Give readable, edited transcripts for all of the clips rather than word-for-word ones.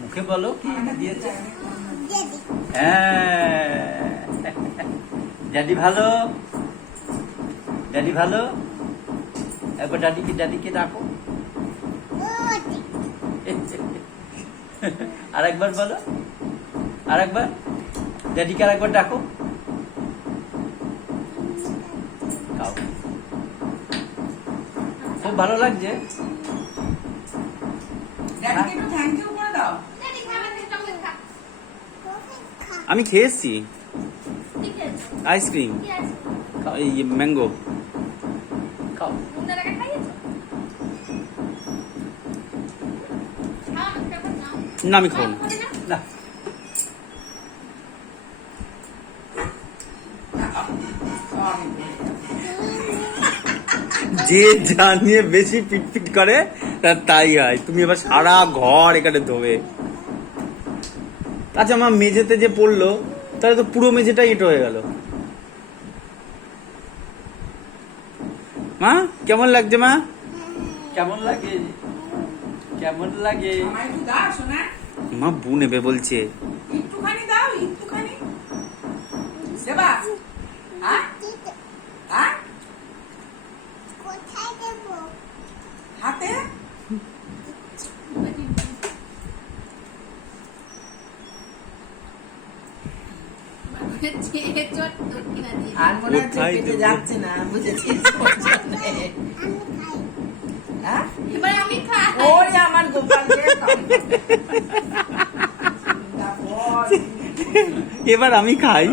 মুখে বলো কি দিয়েছে। হ্যাঁ, ড্যাডি ভালো, ড্যাডি ভালো। একবার ড্যাডিকে ডাকো। আরেকবার বলো, আরেকবার ড্যাডিকে আরেকবার ডাকো। খুব ভালো লাগছে। আমি খেয়েছি আইসক্রিম, ম্যাঙ্গো। খাও। না আমি খাবো না। যে যা নিয়ে বেশি পিটপিট করে তার তাই হয়। তুমি এবার সারা ঘর এখানে ধোবে। আচ্ছা মা, মেঝেতে যে পড়লো তাহলে তো পুরো মেঝেটাই ইট হয়ে গেল। মা কেমন লাগছে মা? কেমন লাগে? কেমন লাগে? মা বু নেবে বলছে। একটুখানি দাও, একটুখানি দেবা। কোথায় দেব? হাতে। আর মনে হচ্ছে পেটে যাচ্ছে না, বুঝেছি। ওরে আমার গোপাল, এবার আমি খাই।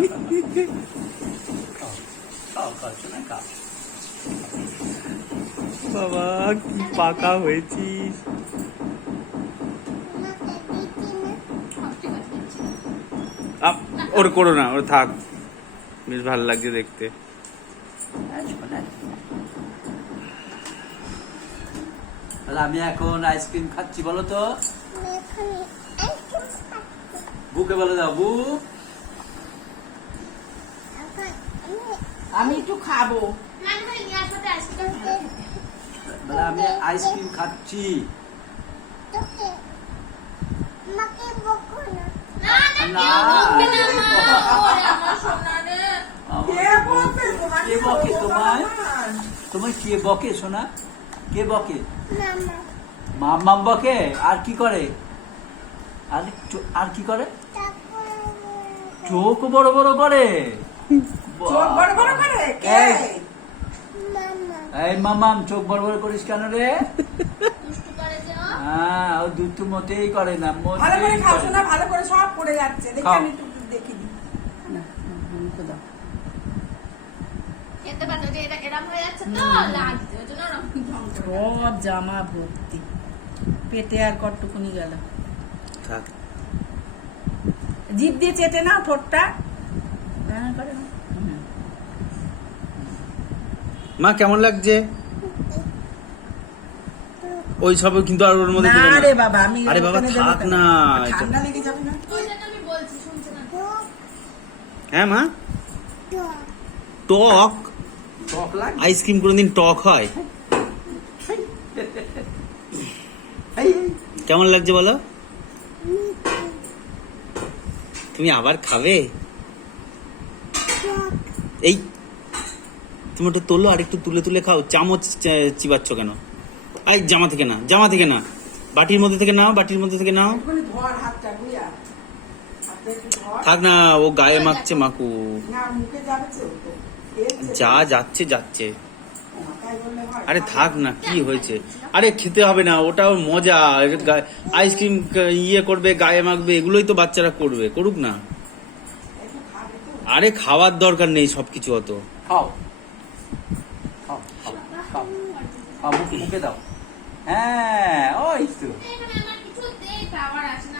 বাবা কি পাকা হয়েছিস। ওর করো না, ওর থাক, বেশ ভালো লাগছে দেখতে। আমি এখন আইসক্রিম খাচ্ছি, বলো তো। বুকে বলে দাও, বু। আমি একটু খাবো। আমি আইসক্রিম খাচ্ছি। তোমায় কে বকে সোনা? কে বকে? মাম্মা বকে। আর কি করে? আর কি করে? চোখ বড় বড় করে। এই মামাম, চোখ বড় বড় করিস কেন রে? হ্যাঁ, ও দুধ মোটেই করে না। ভালো করে খাও না, ভালো করে সব পড়ে যাচ্ছে। দেখি আমি একটু দেখি দিই। সব জামা ভর্তি, পেটে আর কতটুকুনি গেল। জিভ দিয়ে চেটে নাও ঠোঁটটা। মা কেমন লাগছে? ওই সব কিন্তু আর ওর মধ্যে না রে বাবা, আমি আরে বাবা থাক না, ঠান্ডা লেগে যাবে না। হ্যাঁ মা, টক আইসক্রিম কোনদিন টক হয়? কেমন লাগছে বলো? তুমি আবার খাবে? এই তুমি ওটা তোলো, আর একটু তুলে তুলে খাও। চামচ চিবাচ্ছ কেন? আই জামা থেকে না, জামা থেকে না, বাটির মধ্যে থেকে নাও, বাটির মধ্যে থেকে নাও। থাক না, ও গায়ে মাখছে মাকু। যা যাচ্ছে যাচ্ছে। আরে থাক না, কি হয়েছে? আরে খেতে হবে না, ওটাও মজা। আইসক্রিম ইয়ে করবে, গায়ে মাখবে, এগুলোই তো বাচ্চারা করবে, করুক না। আরে খাওয়ার দরকার নেই সবকিছু অত। খাও খাও খাও, মুখে দাও। হ্যাঁ ওই তো।